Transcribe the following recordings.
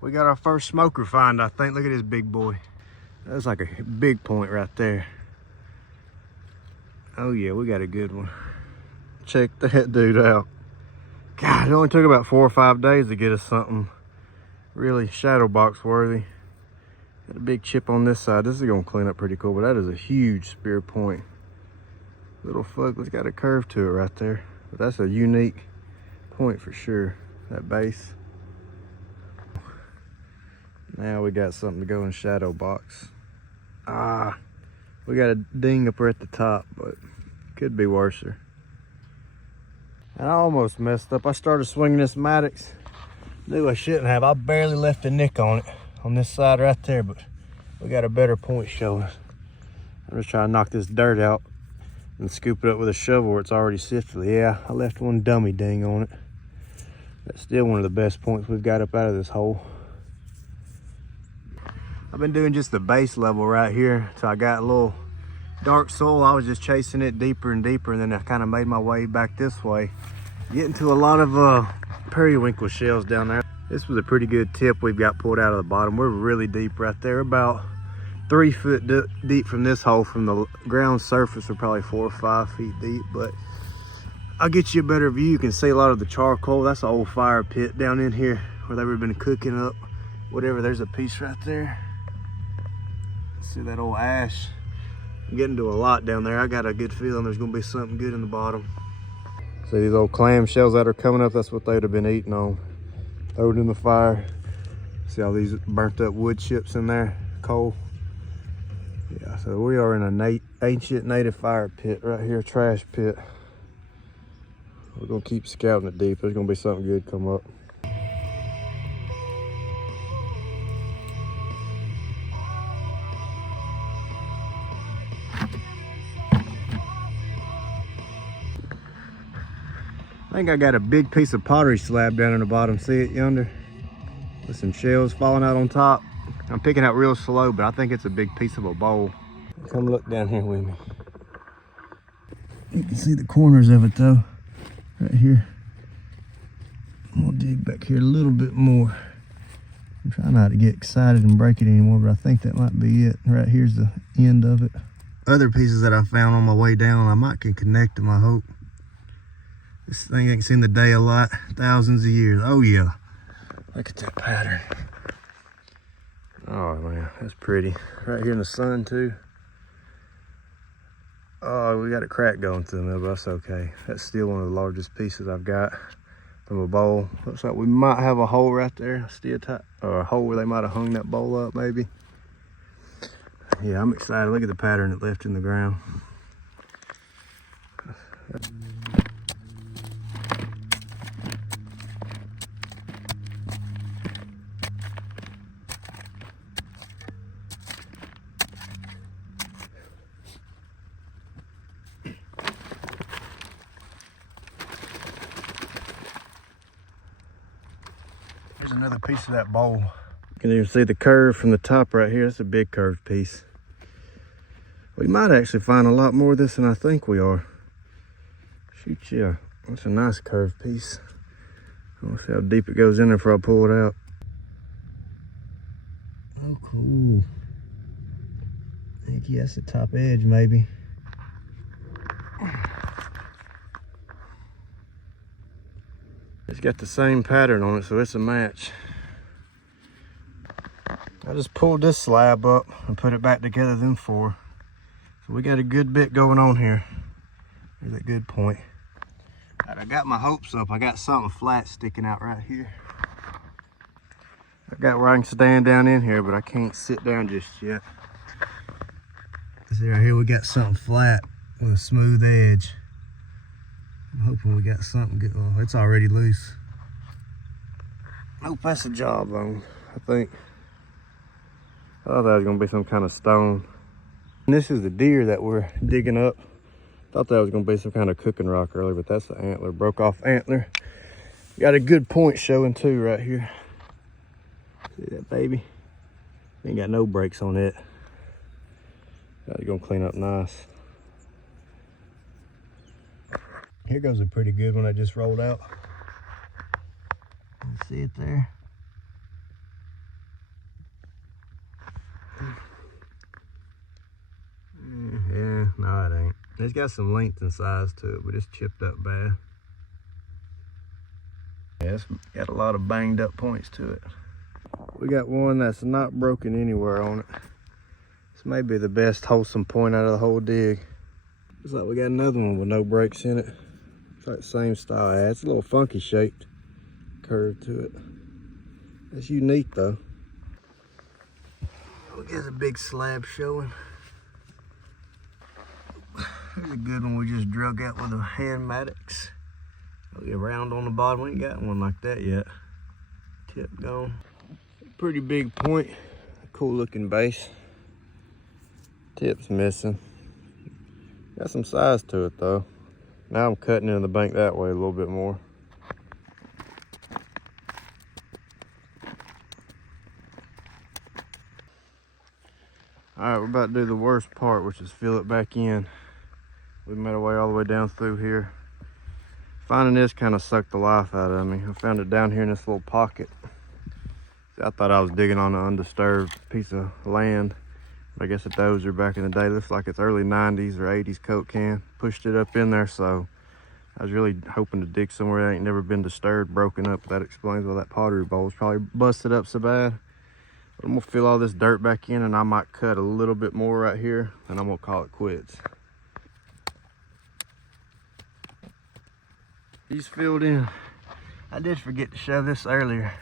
We got our first smoker find, I think. Look at this big boy. That's like a big point right there. Oh yeah, we got a good one. Check that dude out. God, it only took about 4 or 5 days to get us something really shadow box worthy. Got a big chip on this side. This is gonna clean up pretty cool, but that is a huge spear point. Little fuglet's got a curve to it right there. But that's a unique point for sure, that base. Now we got something to go in shadow box. Ah, we got a ding up there at the top, but could be worser. And I almost messed up. I started swinging this Maddox. Knew I shouldn't have. I barely left a nick on it, on this side right there, but we got a better point showing. I'm just trying to knock this dirt out and scoop it up with a shovel where it's already sifted. Yeah, I left one dummy ding on it. That's still one of the best points we've got up out of this hole. I've been doing just the base level right here till I got a little dark soil. I was just chasing it deeper and deeper, and then I kind of made my way back this way, getting to a lot of periwinkle shells down there. This was a pretty good tip we've got pulled out of the bottom. We're really deep right there, about 3 foot deep from this hole. From the ground surface, we're probably 4 or 5 feet deep, but I'll get you a better view. You can see a lot of the charcoal. That's an old fire pit down in here where they've been cooking up whatever. There's a piece right there. See that old ash? I'm getting to a lot down there. I got a good feeling there's gonna be something good in the bottom. See these old clam shells that are coming up? That's what they'd have been eating on. Throw it in the fire. See all these burnt up wood chips in there, coal. Yeah, so we are in an ancient native fire pit right here, trash pit. We're gonna keep scouting it deep. There's gonna be something good come up. I think I got a big piece of pottery slab down in the bottom. See it yonder? With some shells falling out on top. I'm picking out real slow, but I think it's a big piece of a bowl. Come look down here with me. You can see the corners of it though, right here. I'm gonna dig back here a little bit more. I'm trying not to get excited and break it anymore, but I think that might be it. Right here's the end of it. Other pieces that I found on my way down, I might can connect them, I hope. This thing ain't seen the day a lot, thousands of years. Oh yeah, look at that pattern. Oh man, that's pretty. Right here in the sun too. Oh, we got a crack going through the middle, but that's okay. That's still one of the largest pieces I've got from a bowl. Looks like we might have a hole right there, still tight, or a hole where they might have hung that bowl up maybe. Yeah, I'm excited. Look at the pattern it left in the ground. Here's another piece of that bowl. You can even see the curve from the top right here. That's a big curved piece. We might actually find a lot more of this than I think we are. Shoot, yeah, that's a nice curved piece. I'll see how deep it goes in there before I pull it out. Oh, cool. I think, yeah, that's the top edge maybe. It's got the same pattern on it, so it's a match. I just pulled this slab up and put it back together, them 4. So we got a good bit going on here. There's a good point. Right, I got my hopes up. I got something flat sticking out right here. I got where I can stand down in here, but I can't sit down just yet. See right here, we got something flat with a smooth edge. I'm hoping we got something good. Oh, it's already loose. Hope that's a jawbone, I think. I thought that was gonna be some kind of stone. And this is the deer that we're digging up. Thought that was gonna be some kind of cooking rock earlier, but that's the antler, broke off antler. Got a good point showing too right here. See that baby? Ain't got no brakes on it. That's gonna clean up nice. Here goes a pretty good one I just rolled out. You see it there? It's got some length and size to it, but it's chipped up bad. Yeah, it's got a lot of banged up points to it. We got one that's not broken anywhere on it. This may be the best wholesome point out of the whole dig. Looks like we got another one with no breaks in it. It's like the same style. Yeah, it's a little funky shaped curve to it. It's unique though. We got a big slab showing. Here's a good one we just drug out with a hand mattocks. Get round on the bottom. We ain't got one like that yet. Tip gone. Pretty big point. Cool looking base. Tip's missing. Got some size to it though. Now I'm cutting into the bank that way a little bit more. Alright, we're about to do the worst part, which is fill it back in. We made our way all the way down through here. Finding this kind of sucked the life out of me. I found it down here in this little pocket. See, I thought I was digging on an undisturbed piece of land. But I guess a dozer back in the day. Looks like it's early 90s or 80s Coke can. Pushed it up in there, so I was really hoping to dig somewhere that ain't never been disturbed, broken up. That explains why that pottery bowl was probably busted up so bad. But I'm gonna fill all this dirt back in, and I might cut a little bit more right here, and I'm gonna call it quits. These filled in. I did forget to show this earlier.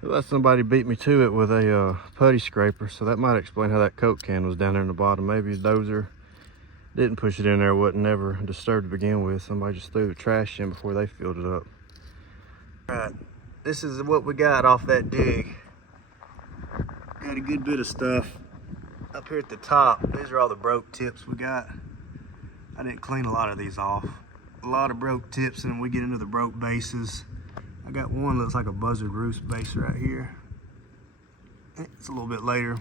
Unless somebody beat me to it with a putty scraper, so that might explain how that Coke can was down there in the bottom. Maybe a dozer didn't push it in there, wasn't never disturbed to begin with. Somebody just threw the trash in before they filled it up. All right, this is what we got off that dig. Got a good bit of stuff up here at the top. These are all the broke tips we got. I didn't clean a lot of these off. A lot of broke tips, and then we get into the broke bases. I got one that looks like a buzzard roost base right here. It's a little bit later,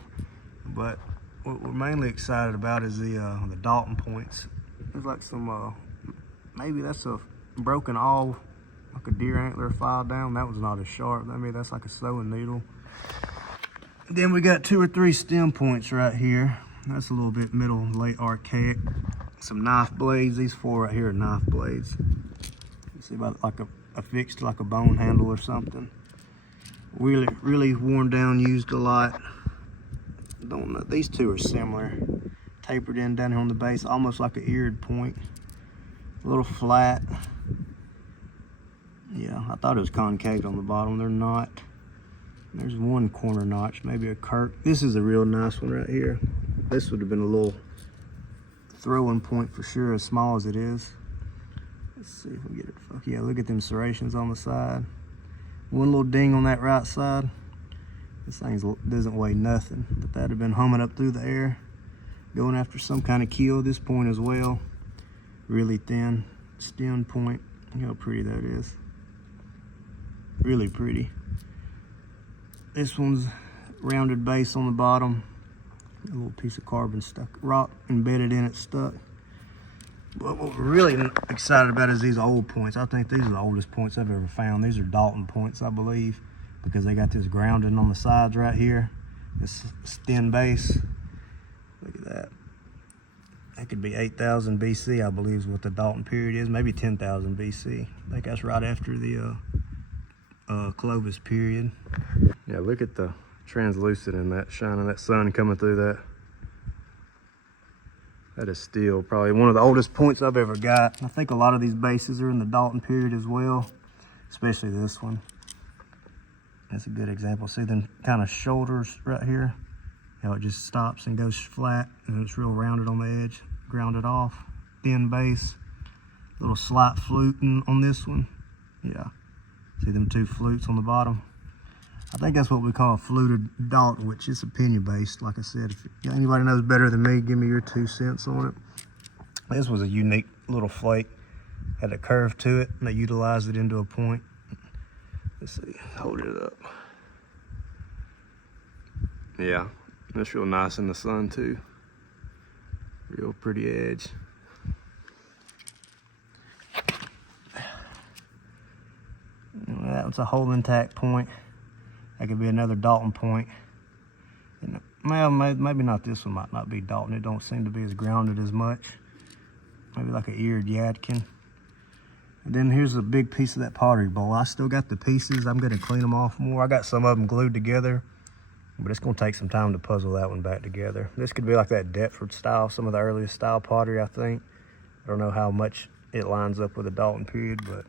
but what we're mainly excited about is the Dalton points. There's like some, maybe that's a broken awl, like a deer antler file down. That was not as sharp. Maybe that's like a sewing needle. Then we got 2 or 3 stem points right here. That's a little bit middle, late archaic. Some knife blades. These 4 right here are knife blades. You see about like affixed like a bone handle or something. Really worn down, used a lot. Don't know. These 2 are similar. Tapered in down here on the base, almost like an eared point. A little flat. Yeah, I thought it was concave on the bottom. They're not. There's one corner notch, maybe a Kirk. This is a real nice one right here. This would have been a little throwing point for sure, as small as it is. Let's see if we get it. Fuck yeah, look at them serrations on the side. One little ding on that right side. This thing doesn't weigh nothing, but that'd have been humming up through the air, going after some kind of kill. This point as well, really thin stem point. Look how pretty that is. Really pretty. This one's rounded base on the bottom. A little piece of carbon stuck, rock embedded in it, stuck. But what we're really excited about is these old points. I think these are the oldest points I've ever found. These are Dalton points, I believe, because they got this grounding on the sides right here. This thin base. Look at that. That could be 8,000 BC, I believe, is what the Dalton period is. Maybe 10,000 BC. I think that's right after the Clovis period. Yeah, look at the translucent in that, shining, that sun coming through that. That is still probably one of the oldest points I've ever got. I think a lot of these bases are in the Dalton period as well, especially this one. That's a good example. See them kind of shoulders right here? How it just stops and goes flat, and it's real rounded on the edge, grounded off. Thin base, little slight fluting on this one. Yeah, see them 2 flutes on the bottom? I think that's what we call a fluted Dalton, which is opinion based. Like I said, if anybody knows better than me, give me your 2 cents on it. This was a unique little flake. Had a curve to it, and they utilized it into a point. Let's see, hold it up. Yeah, that's real nice in the sun too. Real pretty edge. That was a whole intact point. That could be another Dalton point. And, well, maybe not this one, might not be Dalton. It don't seem to be as grounded as much. maybe like an eared yadkin. And then here's a big piece of that pottery bowl. I still got the pieces. I'm gonna clean them off more. I got some of them glued together, but it's gonna take some time to puzzle that one back together. This could be like that Deptford style, some of the earliest style pottery, I think. I don't know how much it lines up with the Dalton period, but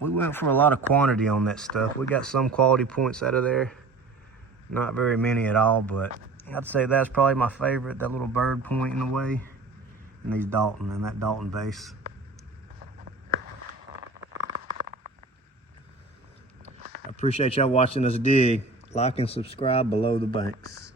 we went for a lot of quantity on that stuff. We got some quality points out of there. Not very many at all, but I'd say that's probably my favorite, that little bird point in the way, and these Dalton and that Dalton base. I appreciate y'all watching us dig. Like and subscribe below the banks.